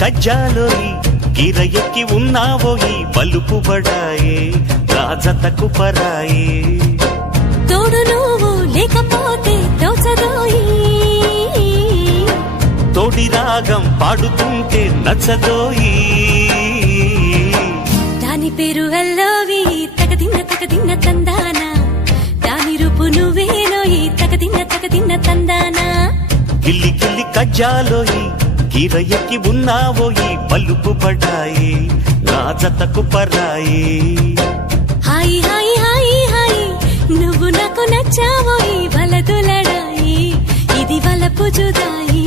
కజ్జాలోయి గిర ఎక్కి ఉన్నావోయి బలుపు బడాయే రాజతకు పరాయే తోడు నువ్వు లేకపోతే తోచదోయి తోడి రాగం పాడుతుంటే నచ్చదోయి దాని పేరు అల్లోవి తగదిన్న తందానా దాని రూపు నువ్వేనోయి తగదిన్న తందానా గిల్లి గిల్లి కజ్జాలోయి గిర ఎక్కి ఉన్నావోయి బలుపు బడాయే రాజతకు పరాయే హాయి హాయి హాయి హాయి నువ్వు నాకు నచ్చావోయి వలదులడాయి ఇది వలపు జుదాయి